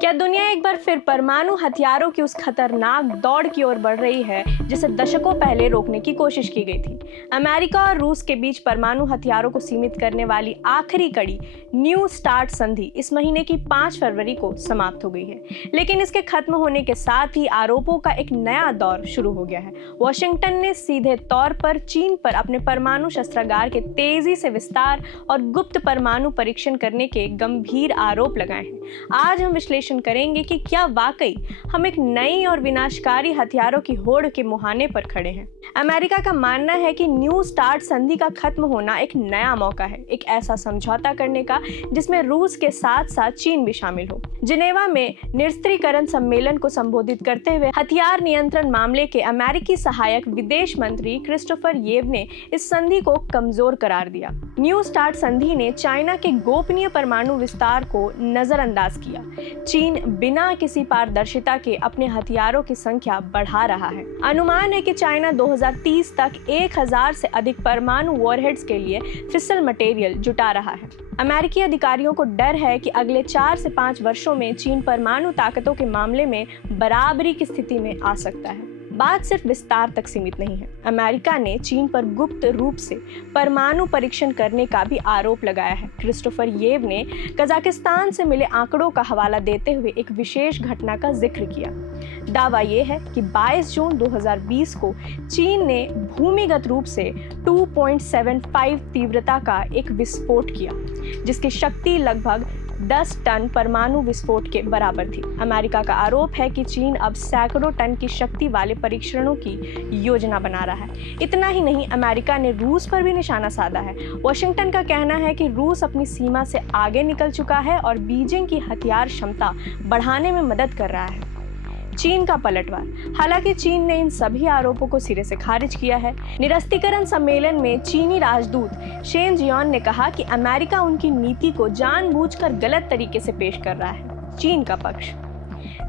क्या दुनिया एक बार फिर परमाणु हथियारों की उस खतरनाक दौड़ की ओर बढ़ रही है जिसे दशकों पहले रोकने की कोशिश की गई थी? अमेरिका और रूस के बीच परमाणु हथियारों को सीमित करने वाली आखिरी कड़ी न्यू स्टार्ट संधि इस महीने की 5 फरवरी को समाप्त हो गई है। लेकिन इसके खत्म होने के साथ ही आरोपों का एक नया दौर शुरू हो गया है। वॉशिंगटन ने सीधे तौर पर चीन पर अपने परमाणु शस्त्रागार के तेजी से विस्तार और गुप्त परमाणु परीक्षण करने के गंभीर आरोप लगाए हैं। आज हम विश्लेषण करेंगे कि क्या वाकई हम एक नई और विनाशकारी हथियारों की होड़ के मुहाने पर खड़े हैं। अमेरिका का मानना है कि न्यू स्टार्ट संधि का खत्म होना एक नया मौका है, एक ऐसा समझौता करने का जिसमें रूस के साथ साथ चीन भी शामिल हो। जिनेवा में निरस्त्रीकरण सम्मेलन को संबोधित करते हुए हथियार नियंत्रण मामले के अमेरिकी सहायक विदेश मंत्री क्रिस्टोफर येव ने इस संधि को कमजोर करार दिया। न्यू स्टार्ट संधि ने चाइना के गोपनीय परमाणु विस्तार को नजरअंदाज किया। चीन बिना किसी पारदर्शिता के अपने हथियारों की संख्या बढ़ा रहा है। अनुमान है कि चाइना 2030 तक 1000 से अधिक परमाणु वॉरहेड्स के लिए फिसल मटेरियल जुटा रहा है। अमेरिकी अधिकारियों को डर है कि अगले 4 से 5 वर्षों में चीन परमाणु ताकतों के मामले में बराबरी की स्थिति में आ सकता है। बात सिर्फ विस्तार तक सीमित नहीं है। अमेरिका ने चीन पर गुप्त रूप से परमाणु परीक्षण करने का भी आरोप लगाया है। क्रिस्टोफर येव ने कजाकिस्तान से मिले आंकड़ों का हवाला देते हुए एक विशेष घटना का जिक्र किया। दावा यह है कि 22 जून 2020 को चीन ने भूमिगत रूप से 2.75 तीव्रता का एक विस्फोट किया, जिसकी शक्ति लगभग 10 टन परमाणु विस्फोट के बराबर थी। अमेरिका का आरोप है कि चीन अब सैकड़ों टन की शक्ति वाले परीक्षणों की योजना बना रहा है। इतना ही नहीं, अमेरिका ने रूस पर भी निशाना साधा है। वॉशिंगटन का कहना है कि रूस अपनी सीमा से आगे निकल चुका है और बीजिंग की हथियार क्षमता बढ़ाने में मदद कर रहा है। चीन का पलटवार। हालांकि चीन ने इन सभी आरोपों को सिरे से खारिज किया है। निरस्त्रीकरण सम्मेलन में चीनी राजदूत शेन जियोन ने कहा कि अमेरिका उनकी नीति को जानबूझकर गलत तरीके से पेश कर रहा है। चीन का पक्ष।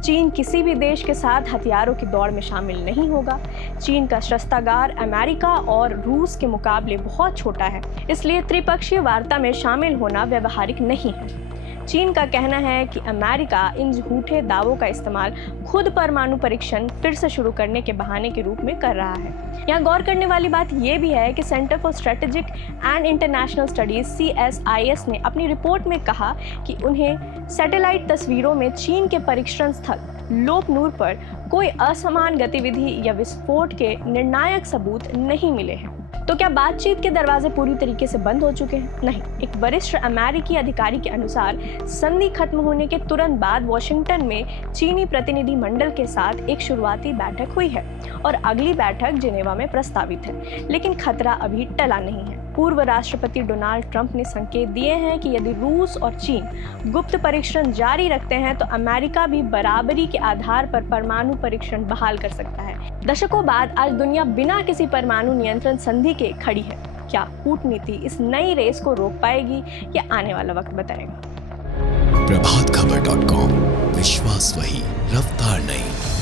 चीन किसी भी देश के साथ हथियारों की दौड़ में शामिल नहीं होगा। चीन का शस्त्रागार अमेरिका और रूस के मुकाबले बहुत छोटा है, इसलिए त्रिपक्षीय वार्ता में शामिल होना व्यावहारिक नहीं है। चीन का कहना है कि अमेरिका इन झूठे दावों का इस्तेमाल खुद परमाणु परीक्षण फिर से शुरू करने के बहाने के रूप में कर रहा है। यहाँ गौर करने वाली बात यह भी है कि centre for strategic and international studies CSIS ने अपनी रिपोर्ट में कहा कि उन्हें सैटेलाइट तस्वीरों में चीन के परीक्षण स्थल लोपनूर पर कोई असमान गतिविधि या विस्फोट के निर्णायक सबूत नहीं मिले हैं। तो क्या बातचीत के दरवाजे पूरी तरीके से बंद हो चुके हैं? नहीं। एक वरिष्ठ अमेरिकी अधिकारी के अनुसार संधि खत्म होने के तुरंत बाद वॉशिंगटन में चीनी प्रतिनिधि मंडल के साथ एक शुरुआती बैठक हुई है और अगली बैठक जिनेवा में प्रस्तावित है। लेकिन खतरा अभी टला नहीं है। पूर्व राष्ट्रपति डोनाल्ड ट्रंप ने संकेत दिए हैं कि यदि रूस और चीन गुप्त परीक्षण जारी रखते हैं तो अमेरिका भी बराबरी के आधार पर परमाणु परीक्षण बहाल कर सकता है। दशकों बाद आज दुनिया बिना किसी परमाणु नियंत्रण संधि के खड़ी है। क्या कूटनीति इस नई रेस को रोक पाएगी? या आने वाला वक्त बताएगा। प्रभातखबर.com, विश्वास वही, रफ्तार नहीं।